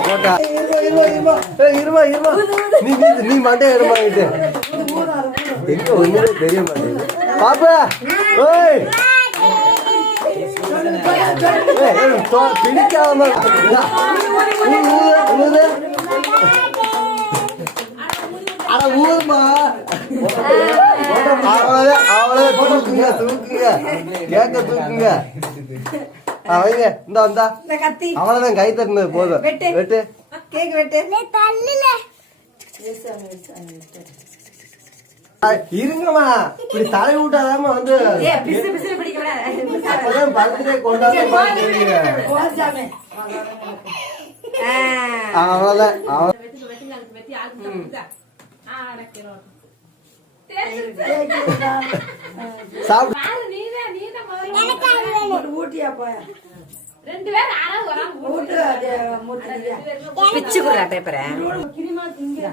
போட்டா இருமா நீ மண்டே எடுமாங்கிட்டு எங்க ஒண்ணுமே தெரிய மாட்டேங்குது பாப்பா ஓய் பிடிக்காம அட ஊருமா அவளே தூக்குங்க கேக்க தூக்குங்க வைங்க இந்த வந்தா அவ்வளவுதான் கை தட்டினது போதும் வெட்டு கேக் வெட்டு இருங்கம்மா இப்படி தலை விட்டாதாம வந்து பர்த்டே கொண்டாட அவ்வளவுதான்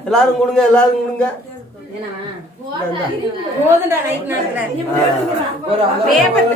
எல்லாரும் கொடுங்க எல்லாரும் கொடுங்க பேப்பர்